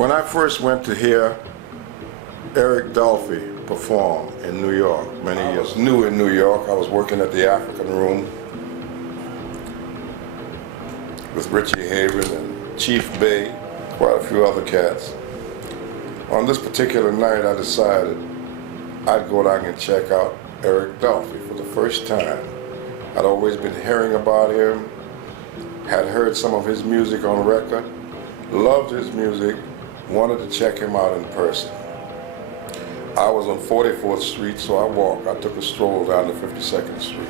When I first went to hear Eric Dolphy perform in New York, many years, new in New York, I was working at the African Room with Richie Haven and Chief Bay, quite a few other cats. On this particular night, I decided I'd go down and check out Eric Dolphy for the first time. I'd always been hearing about him, had heard some of his music on record, loved his music, wanted to check him out in person. I was on 44th Street, so I took a stroll down to 52nd Street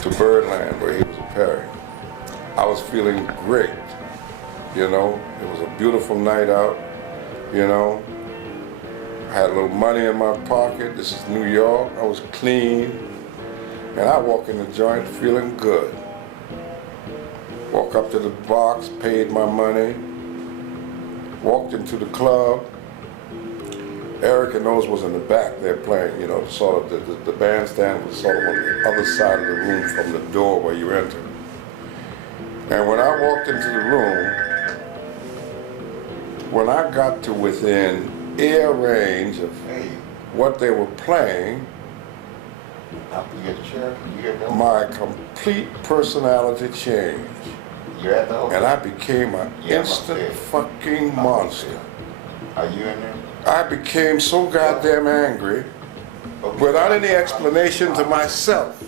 to Birdland, where he was appearing. I was feeling great, you know. It was a beautiful night out, you know. I had a little money in my pocket. This is New York. I was clean. And I walked in the joint feeling good. Walked up to the box, paid my money, walked into the club. Eric and those was in the back there playing, you know, sort of the bandstand was sort of on the other side of the room from the door where you enter. And when I walked into the room, when I got to within ear range of what they were playing, my complete personality changed. And I became an instant fucking monster. Are you in there? I became so goddamn angry without any explanation to myself.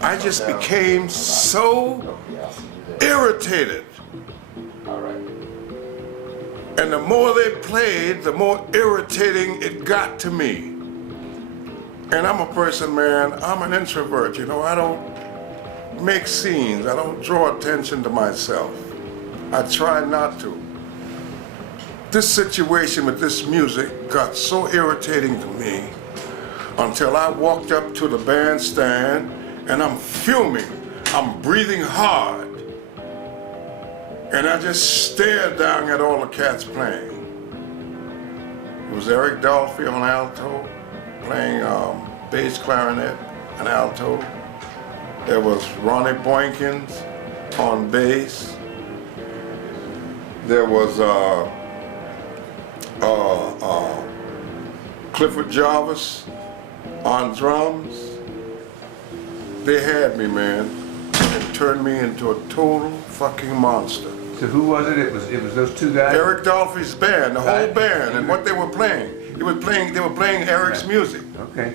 I just became so irritated. And the more they played, the more irritating it got to me. And I'm a person, man, I'm an introvert, you know, I don't make scenes, I don't draw attention to myself. I try not to. This situation with this music got so irritating to me until I walked up to the bandstand and I'm fuming, I'm breathing hard. And I just stared down at all the cats playing. It was Eric Dolphy on alto, playing bass clarinet and alto. There was Ronnie Boykins on bass. There was Clifford Jarvis on drums. They had me, man, and turned me into a total fucking monster. So who was it? It was those two guys? Eric Dolphy's band, the whole band, and what they were playing. They were playing Eric's music. Okay.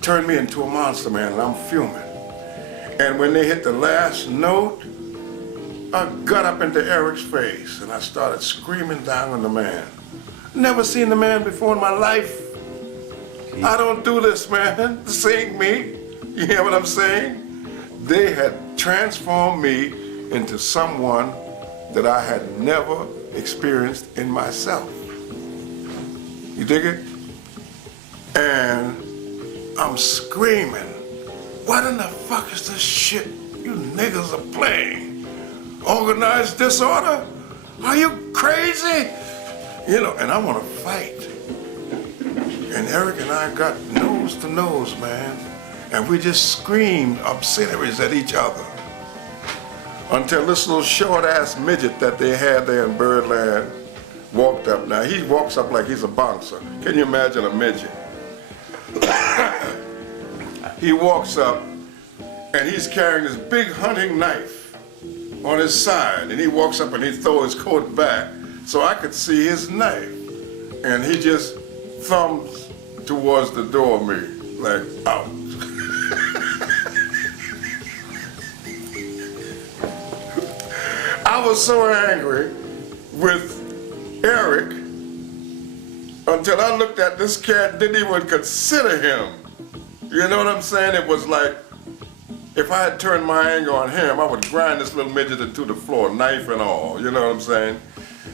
Turned me into a monster, man, and I'm fuming. And when they hit the last note, I got up into Eric's face and I started screaming down on the man. Never seen the man before in my life. Jeez. I don't do this, man. This ain't me. You hear what I'm saying? They had transformed me into someone that I had never experienced in myself. You dig it? And I'm screaming, what in the fuck is this shit you niggas are playing? Organized disorder? Are you crazy? You know, and I want to fight. And Eric and I got nose to nose, man. And we just screamed obscenities at each other. Until this little short-ass midget that they had there in Birdland walked up. Now, he walks up like he's a bouncer. Can you imagine a midget? He walks up, and he's carrying this big hunting knife on his side. And he walks up and he throws his coat back so I could see his knife. And he just thumbs towards the door of me, like, out. I was so angry with Eric until I looked at this cat, didn't even consider him. You know what I'm saying? It was like, if I had turned my anger on him, I would grind this little midget into the floor, knife and all, you know what I'm saying?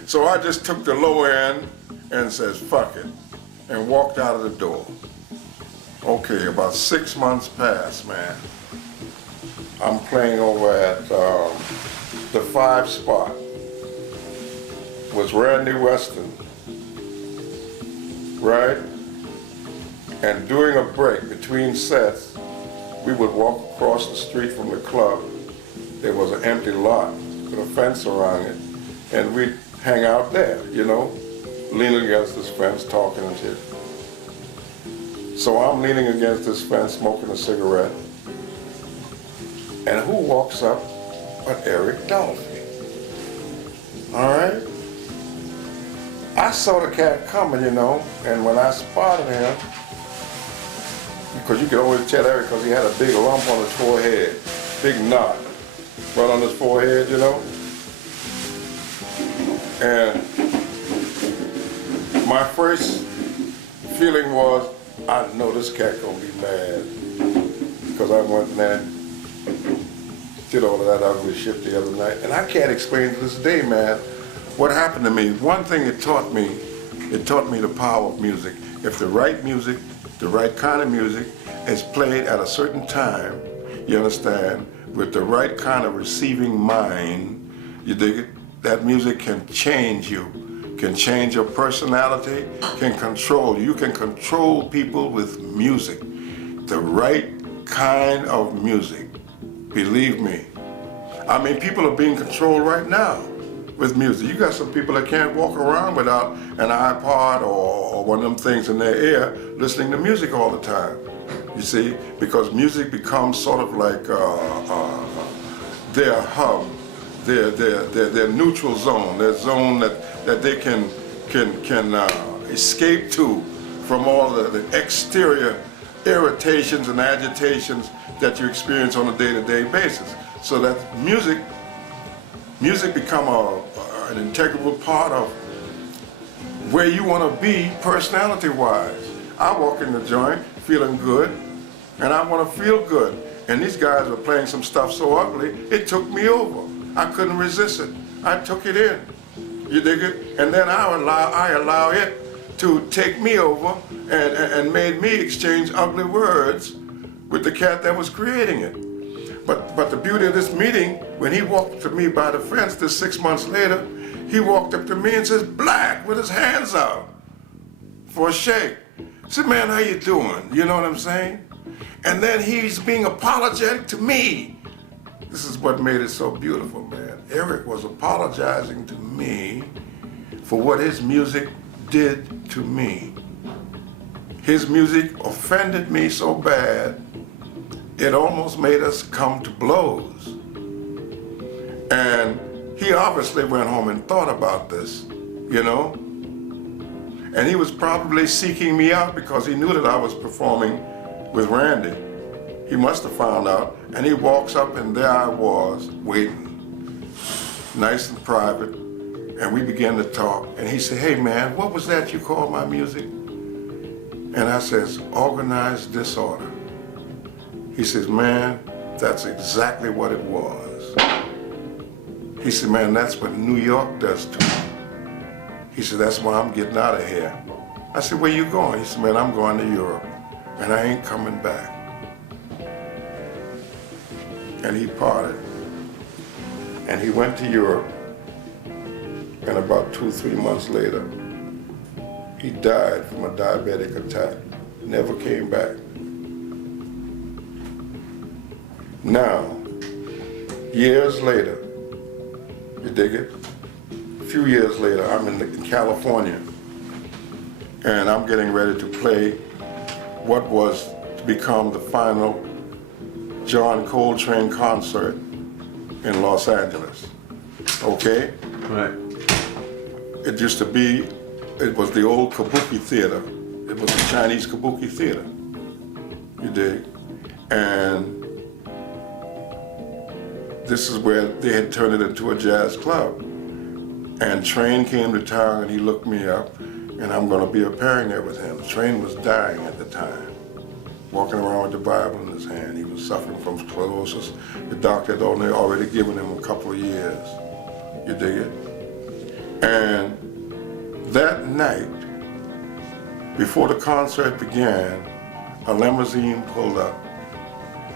So I just took the low end and says, fuck it, and walked out of the door. Okay, about 6 months passed, man. I'm playing over at the 5 spot. Was Randy Weston, right? And during a break between sets, we would walk across the street from the club. There was an empty lot with a fence around it, and we'd hang out there, you know, leaning against this fence, talking and shit. So I'm leaning against this fence, smoking a cigarette, and who walks up but Eric Dolphy? All right? I saw the cat coming, you know, and when I spotted him, because you could always tell Eric because he had a big lump on his forehead, big knot right on his forehead, you know. And my first feeling was, I know this cat gonna be mad because I went there, did all of that ugly shit the other night, and I can't explain to this day, man, what happened to me. One thing it taught me the power of music. If the right music, the right kind of music is played at a certain time, you understand, with the right kind of receiving mind, you dig it? That music can change you, can change your personality, can control you. You can control people with music, the right kind of music. Believe me. I mean, people are being controlled right now with music. You got some people that can't walk around without an iPod or one of them things in their ear listening to music all the time. You see, because music becomes sort of like their hub, their neutral zone, their zone that they can escape to from all the exterior irritations and agitations that you experience on a day-to-day basis. So that music become an integral part of where you want to be personality-wise. I walk in the joint feeling good, and I want to feel good. And these guys were playing some stuff so ugly, it took me over. I couldn't resist it. I took it in. You dig it? And then I allow it to take me over and made me exchange ugly words with the cat that was creating it. But the beauty of this meeting, when he walked up to me by the fence, this 6 months later, he walked up to me and says, "Black," with his hands out for a shake. I said, "Man, how you doing?" You know what I'm saying? And then he's being apologetic to me. This is what made it so beautiful, man. Eric was apologizing to me for what his music did to me. His music offended me so bad, it almost made us come to blows. And he obviously went home and thought about this, you know? And he was probably seeking me out because he knew that I was performing with Randy. He must have found out, and he walks up and there I was, waiting, nice and private, and we began to talk. And he said, "Hey man, what was that you called my music?" And I says, "Organized disorder." He says, "Man, that's exactly what it was." He said, "Man, that's what New York does to me." He said, "That's why I'm getting out of here." I said, "Where you going?" He said, "Man, I'm going to Europe, and I ain't coming back." And he parted. And he went to Europe, and about 2-3 months later, he died from a diabetic attack. Never came back. Now, years later, you dig it? A few years later, I'm in California, and I'm getting ready to play what was to become the final John Coltrane concert in Los Angeles. Okay? Right. It used to be, it was the old Kabuki theater. It was the Chinese Kabuki theater. You dig? And this is where they had turned it into a jazz club. And Trane came to town and he looked me up, and I'm gonna be appearing there with him. Trane was dying at the time, walking around with the Bible in his hand. He was suffering from sclerosis. The doctor had only already given him a couple of years. You dig it? And that night, before the concert began, a limousine pulled up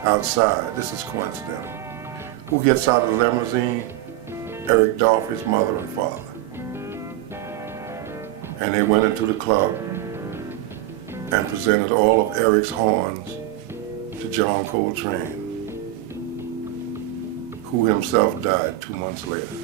outside. This is coincidental. Who gets out of the limousine? Eric Dolphy's mother and father. And they went into the club and presented all of Eric's horns to John Coltrane, who himself died 2 months later.